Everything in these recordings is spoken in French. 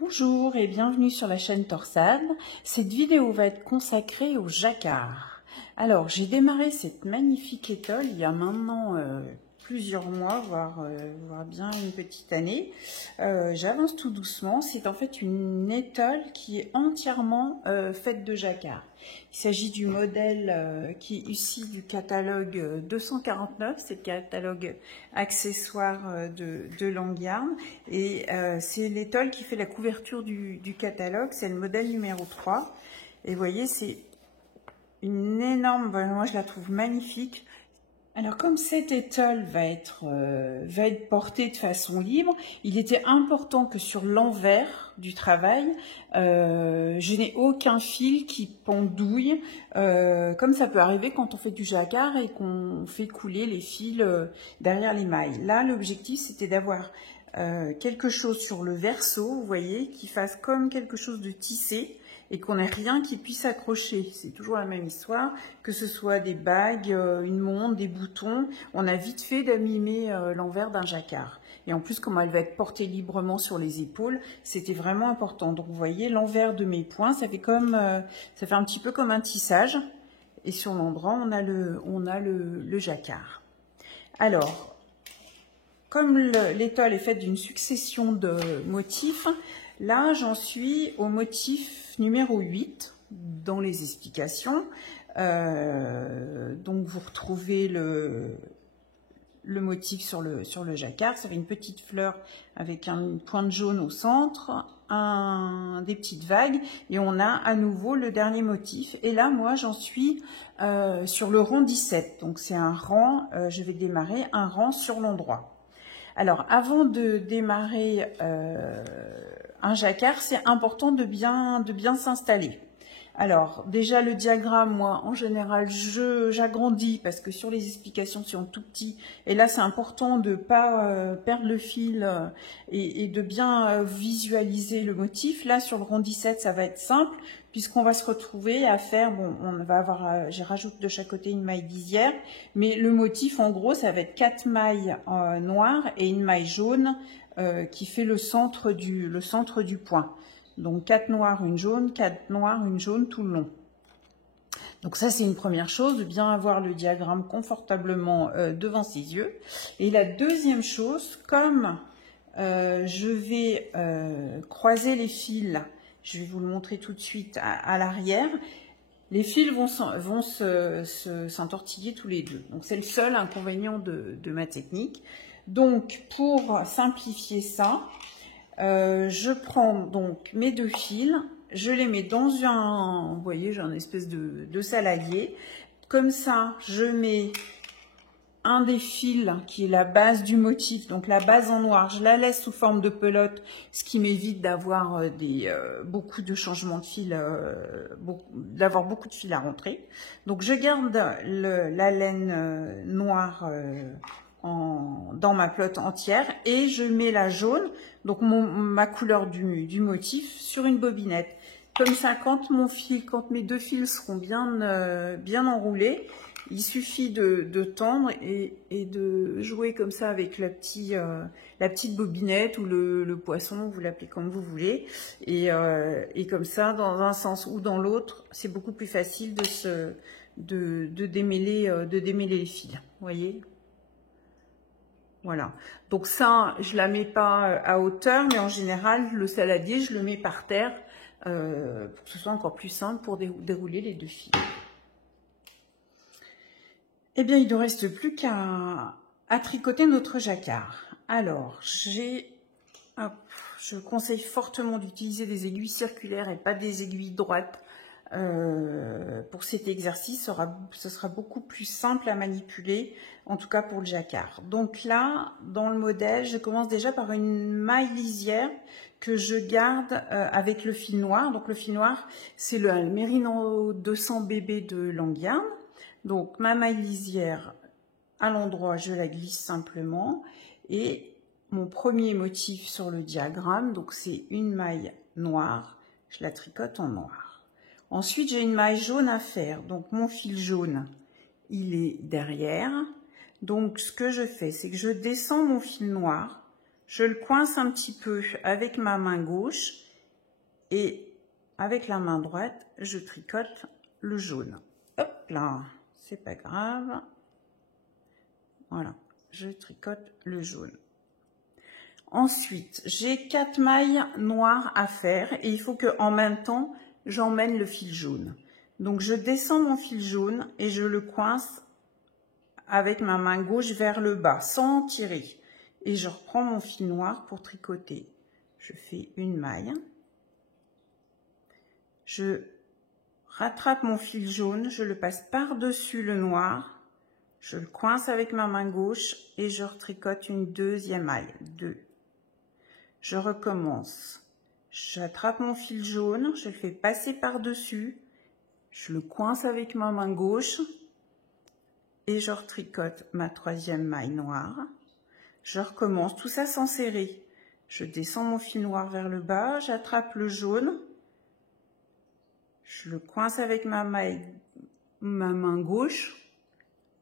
Bonjour et bienvenue sur la chaîne Torsade. Cette vidéo va être consacrée au jacquard. Alors, j'ai démarré cette magnifique étole il y a maintenant plusieurs mois, voire bien une petite année. J'avance tout doucement. C'est en fait une étole qui est entièrement faite de jacquard. Il s'agit du modèle qui est issu du catalogue 249, c'est le catalogue accessoire de Langyarn. Et c'est l'étole qui fait la couverture du catalogue, c'est le modèle numéro 3. Et vous voyez, c'est une énorme, moi je la trouve magnifique. Alors comme cette étole va être portée de façon libre, il était important que sur l'envers du travail, je n'ai aucun fil qui pendouille, comme ça peut arriver quand on fait du jacquard et qu'on fait couler les fils derrière les mailles. Là, l'objectif, c'était d'avoir quelque chose sur le verso, vous voyez, qui fasse comme quelque chose de tissé, et qu'on n'ait rien qui puisse accrocher. C'est toujours la même histoire, que ce soit des bagues, une montre, des boutons. On a vite fait d'abîmer l'envers d'un jacquard. Et en plus, comme elle va être portée librement sur les épaules, c'était vraiment important. Donc vous voyez, l'envers de mes poings, ça fait un petit peu comme un tissage. Et sur l'endroit, on a le jacquard. Alors, comme l'étole est faite d'une succession de motifs, là, j'en suis au motif numéro 8 dans les explications. Donc, vous retrouvez le motif sur le jacquard. Ça fait une petite fleur avec une pointe jaune au centre, des petites vagues. Et on a à nouveau le dernier motif. Et là, moi, j'en suis sur le rang 17. Donc, c'est un rang, je vais démarrer un rang sur l'endroit. Alors, avant de démarrer un jacquard, c'est important de bien s'installer. Alors, déjà le diagramme, moi, en général, j'agrandis parce que sur les explications, sont tout petits. Et là, c'est important de ne pas perdre le fil et de bien visualiser le motif. Là, sur le rond 17, ça va être simple puisqu'on va se retrouver à faire, bon, on va avoir, je rajoute de chaque côté une maille lisière, mais le motif, en gros, ça va être 4 mailles noires et une maille jaune qui fait le centre du point. Donc 4 noirs, une jaune, 4 noirs, une jaune tout le long. Donc ça, c'est une première chose, de bien avoir le diagramme confortablement devant ses yeux. Et la deuxième chose, comme je vais croiser les fils, je vais vous le montrer tout de suite à l'arrière, les fils vont s'entortiller tous les deux. Donc c'est le seul inconvénient de ma technique. Donc pour simplifier ça, je prends donc mes deux fils, je les mets dans vous voyez, j'ai un espèce de saladier. Comme ça, je mets un des fils qui est la base du motif, donc la base en noir, je la laisse sous forme de pelote, ce qui m'évite d'avoir beaucoup de changements de fil, d'avoir beaucoup de fils à rentrer. Donc je garde la laine noire dans ma pelote entière et je mets la jaune, donc ma couleur du motif, sur une bobinette. Comme ça, quand mes deux fils seront bien enroulés, il suffit de tendre et de jouer comme ça avec la petite bobinette ou le poisson, vous l'appelez comme vous voulez. Et comme ça, dans un sens ou dans l'autre, c'est beaucoup plus facile de démêler les fils. Vous voyez ? Voilà. Donc ça, je la mets pas à hauteur, mais en général, le saladier, je le mets par terre pour que ce soit encore plus simple pour dérouler les deux fils. Eh bien, il ne reste plus qu'à tricoter notre jacquard. Alors, je conseille fortement d'utiliser des aiguilles circulaires et pas des aiguilles droites. Pour cet exercice, ce sera beaucoup plus simple à manipuler, en tout cas pour le jacquard. Donc là, dans le modèle, je commence déjà par une maille lisière que je garde avec le fil noir. Donc le fil noir, c'est le Merino 200 BB de Langyarn. Donc ma maille lisière, à l'endroit, je la glisse simplement. Et mon premier motif sur le diagramme, donc c'est une maille noire, je la tricote en noir. Ensuite, j'ai une maille jaune à faire. Donc mon fil jaune, il est derrière. Donc ce que je fais, c'est que je descends mon fil noir, je le coince un petit peu avec ma main gauche Et avec la main droite, je tricote le jaune. Hop là, c'est pas grave. Voilà, je tricote le jaune. Ensuite, j'ai 4 mailles noires à faire et il faut que en même temps, j'emmène le fil jaune. Donc, je descends mon fil jaune et je le coince avec ma main gauche vers le bas, sans tirer. Et je reprends mon fil noir pour tricoter. Je fais une maille. Je rattrape mon fil jaune, je le passe par-dessus le noir. Je le coince avec ma main gauche et je retricote une deuxième maille. 2. Je recommence. J'attrape mon fil jaune, je le fais passer par-dessus. Je le coince avec ma main gauche et je retricote ma troisième maille noire. Je recommence, tout ça sans serrer. Je descends mon fil noir vers le bas, j'attrape le jaune. Je le coince avec ma main gauche,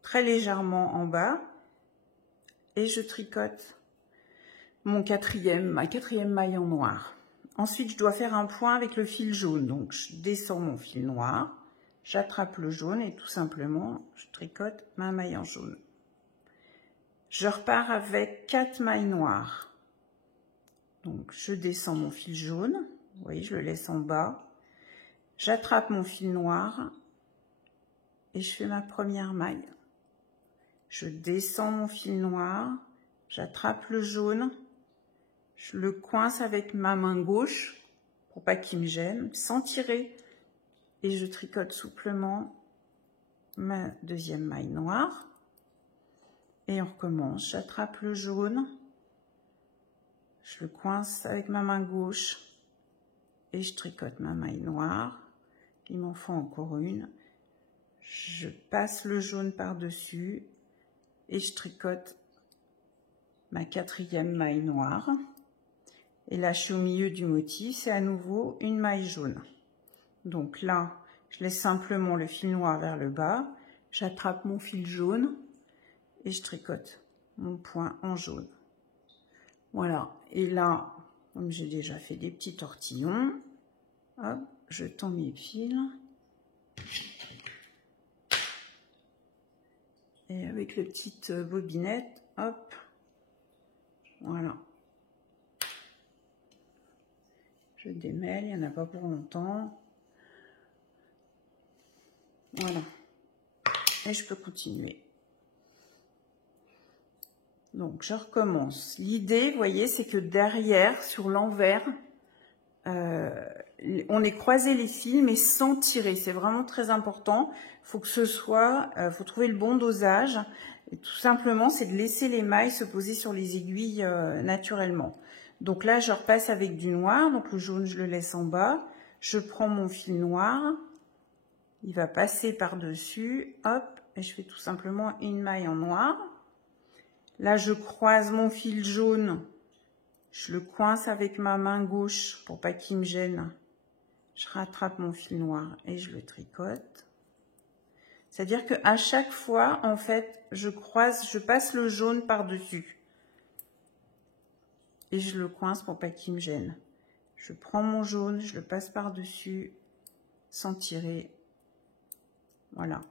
très légèrement en bas. Et je tricote ma quatrième maille en noir. Ensuite, je dois faire un point avec le fil jaune. Donc, je descends mon fil noir, j'attrape le jaune et tout simplement, je tricote ma maille en jaune. Je repars avec 4 mailles noires. Donc, je descends mon fil jaune. Vous voyez, je le laisse en bas. J'attrape mon fil noir et je fais ma première maille. Je descends mon fil noir, j'attrape le jaune, je le coince avec ma main gauche pour pas qu'il me gêne, sans tirer. Et je tricote souplement ma deuxième maille noire. Et on recommence. J'attrape le jaune, je le coince avec ma main gauche et je tricote ma maille noire. Il m'en faut encore une. Je passe le jaune par-dessus et je tricote ma quatrième maille noire. Et là, je suis au milieu du motif, c'est à nouveau une maille jaune. Donc là, je laisse simplement le fil noir vers le bas, j'attrape mon fil jaune et je tricote mon point en jaune. Voilà, et là, comme j'ai déjà fait des petits tortillons, hop, je tends mes fils. Et avec les petites bobinettes, hop, voilà. Je démêle, il n'y en a pas pour longtemps. Voilà. Et je peux continuer. Donc, je recommence. L'idée, vous voyez, c'est que derrière, sur l'envers, on ait croisé les fils, mais sans tirer. C'est vraiment très important. Il faut que ce soit, faut trouver le bon dosage. Et tout simplement, c'est de laisser les mailles se poser sur les aiguilles naturellement. Donc là, je repasse avec du noir. Donc le jaune, je le laisse en bas. Je prends mon fil noir. Il va passer par-dessus. Hop, et je fais tout simplement une maille en noir. Là, je croise mon fil jaune. Je le coince avec ma main gauche pour pas qu'il me gêne. Je rattrape mon fil noir et je le tricote. C'est-à-dire qu'à chaque fois, en fait, je passe le jaune par-dessus. Et je le coince pour pas qu'il me gêne. Je prends mon jaune, je le passe par-dessus sans tirer. Voilà.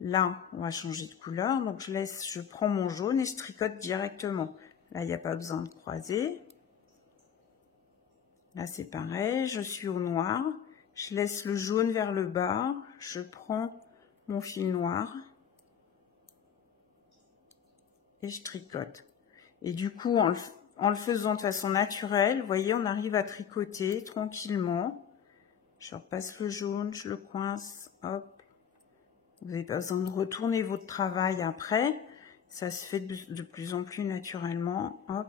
Là, on va changer de couleur. Donc, je prends mon jaune et je tricote directement. Là, il n'y a pas besoin de croiser. Là, c'est pareil. Je suis au noir. Je laisse le jaune vers le bas. Je prends mon fil noir. Et je tricote. Et du coup, en le faisant de façon naturelle, vous voyez, on arrive à tricoter tranquillement. Je repasse le jaune, je le coince, hop. Vous n'avez pas besoin de retourner votre travail après. Ça se fait de plus en plus naturellement. Hop.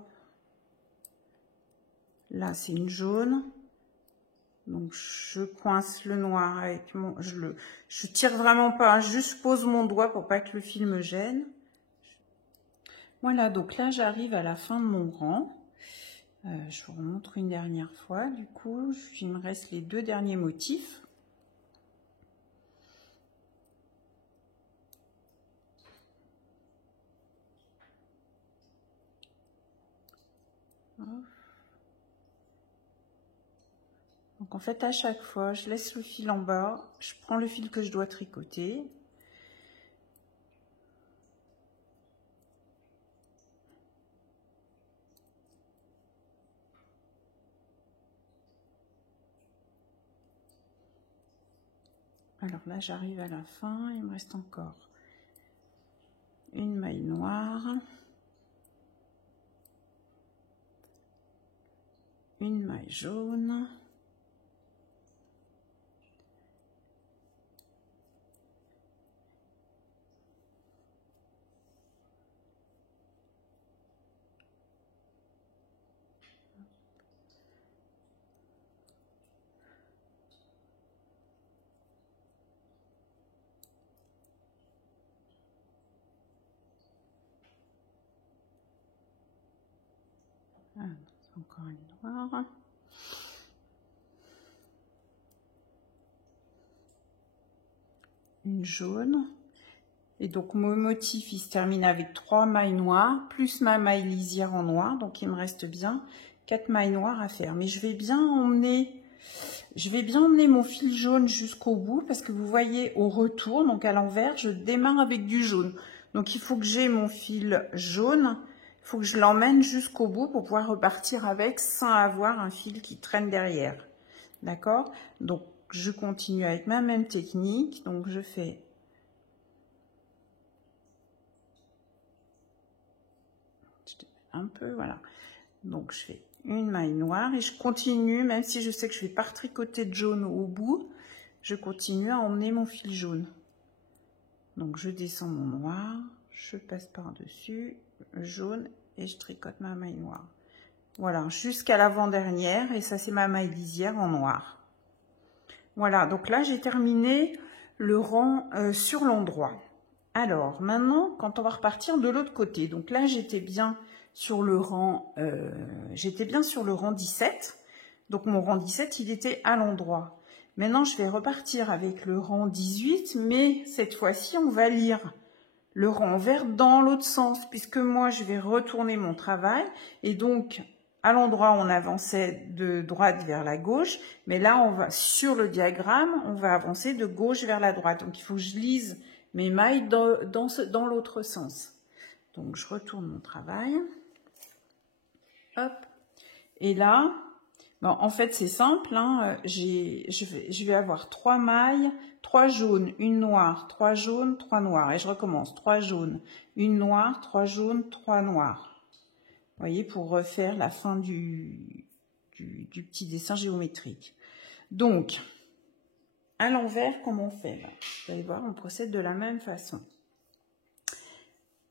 Là, c'est une jaune. Donc, je coince le noir avec mon... Je tire vraiment pas, juste pose mon doigt pour pas que le fil me gêne. Voilà, donc là, j'arrive à la fin de mon rang. Je vous remontre une dernière fois. Du coup, il me reste les 2 derniers motifs. Donc en fait, à chaque fois, je laisse le fil en bas, je prends le fil que je dois tricoter. Alors là, j'arrive à la fin, il me reste encore une maille noire, une maille jaune, encore une noire, une jaune, et donc mon motif il se termine avec 3 mailles noires plus ma maille lisière en noir, donc il me reste bien 4 mailles noires à faire. Mais je vais bien emmener mon fil jaune jusqu'au bout, parce que vous voyez au retour, donc à l'envers, je démarre avec du jaune. Donc il faut que j'ai mon fil jaune, il faut que je l'emmène jusqu'au bout pour pouvoir repartir avec sans avoir un fil qui traîne derrière. D'accord? Donc je continue avec ma même technique, donc je fais un peu, voilà. Donc je fais une maille noire et je continue, même si je sais que je vais pas tricoter de jaune au bout, je continue à emmener mon fil jaune. Donc je descends mon noir, je passe par dessus jaune et je tricote ma maille noire. Voilà, jusqu'à l'avant-dernière, et ça c'est ma maille lisière en noir. Voilà, donc là j'ai terminé le rang sur l'endroit. Alors maintenant, quand on va repartir de l'autre côté, donc là j'étais bien sur le rang 17, donc mon rang 17 il était à l'endroit. Maintenant je vais repartir avec le rang 18, mais cette fois-ci on va lire le rang vert dans l'autre sens, puisque moi je vais retourner mon travail, et donc à l'endroit on avançait de droite vers la gauche, mais là on va sur le diagramme, on va avancer de gauche vers la droite, donc il faut que je lise mes mailles dans l'autre sens. Donc je retourne mon travail, hop, et là, bon, en fait c'est simple, hein, je vais avoir 3 mailles, 3 jaunes, une noire, 3 jaunes, 3 noirs, et je recommence, 3 jaunes, une noire, 3 jaunes, 3 noirs. Vous voyez, pour refaire la fin du petit dessin géométrique. Donc, à l'envers, comment on fait là? Vous allez voir, on procède de la même façon.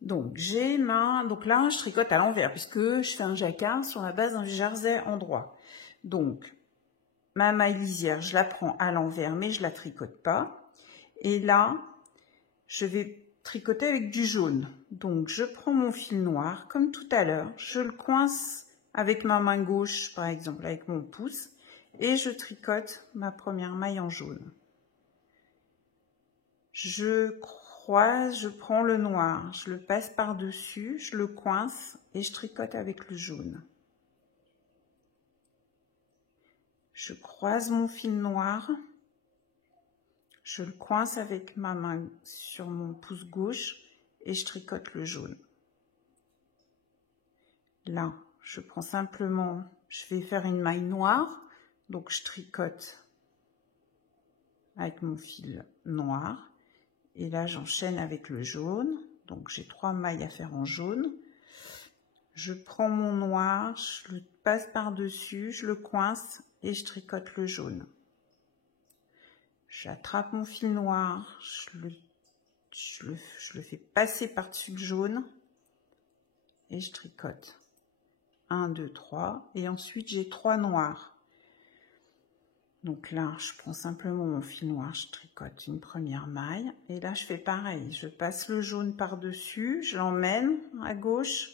Donc, donc là, je tricote à l'envers, puisque je fais un jacquard sur la base d'un jersey en droit. Donc, ma maille lisière, je la prends à l'envers, mais je la tricote pas. Et là, je vais tricoter avec du jaune. Donc, je prends mon fil noir, comme tout à l'heure, je le coince avec ma main gauche, par exemple, avec mon pouce, et je tricote ma première maille en jaune. Je croise, je prends le noir, je le passe par-dessus, je le coince et je tricote avec le jaune. Je croise mon fil noir, je le coince avec ma main sur mon pouce gauche et je tricote le jaune. Là, je prends simplement, je vais faire une maille noire, donc je tricote avec mon fil noir. Et là, j'enchaîne avec le jaune. Donc, j'ai 3 mailles à faire en jaune. Je prends mon noir, je le passe par-dessus, je le coince et je tricote le jaune. J'attrape mon fil noir, je le fais passer par-dessus le jaune et je tricote. 1, 2, 3. Et ensuite, j'ai 3 noirs. Donc là, je prends simplement mon fil noir, je tricote une première maille. Et là, je fais pareil. Je passe le jaune par-dessus, je l'emmène à gauche.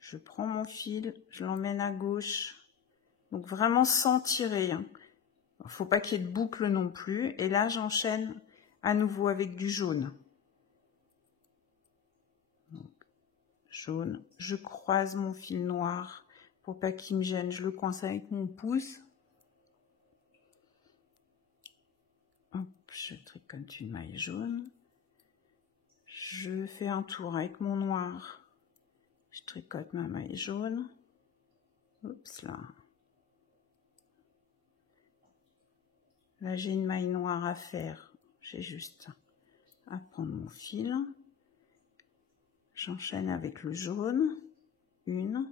Je prends mon fil, je l'emmène à gauche. Donc vraiment sans tirer. Il ne faut pas qu'il y ait de boucle non plus. Et là, j'enchaîne à nouveau avec du jaune. Donc, jaune, je croise mon fil noir Pour pas qu'il me gêne, je le coince avec mon pouce. Hop, je tricote une maille jaune. Je fais un tour avec mon noir. Je tricote ma maille jaune. Oups là. Là, j'ai une maille noire à faire. J'ai juste à prendre mon fil. J'enchaîne avec le jaune. Une.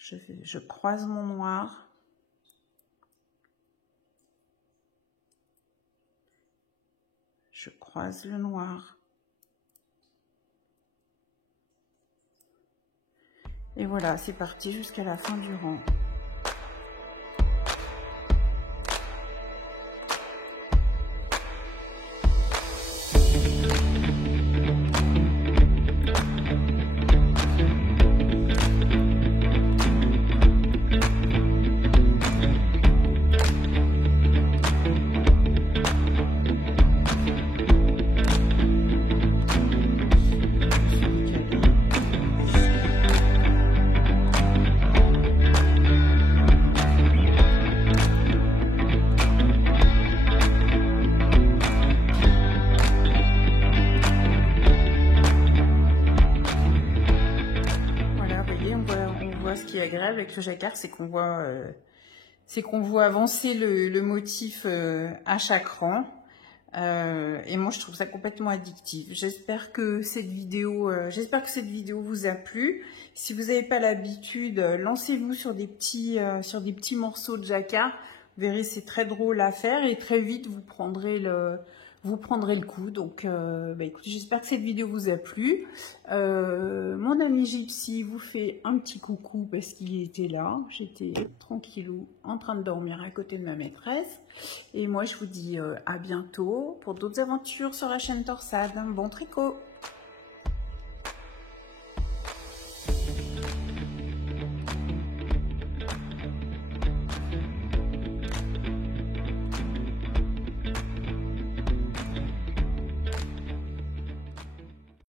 Je croise mon noir. Je croise le noir. Et voilà, c'est parti jusqu'à la fin du rang. Ce qui est agréable avec le jacquard, c'est qu'on voit avancer le motif à chaque rang. Et moi, je trouve ça complètement addictif. J'espère que cette vidéo vous a plu. Si vous n'avez pas l'habitude, lancez-vous sur des petits morceaux de jacquard. Vous verrez, c'est très drôle à faire et très vite vous prendrez le coup. Donc, écoutez, j'espère que cette vidéo vous a plu. Mon ami Gypsy vous fait un petit coucou parce qu'il était là. J'étais tranquillou en train de dormir à côté de ma maîtresse. Et moi, je vous dis à bientôt pour d'autres aventures sur la chaîne Torsade. Bon tricot!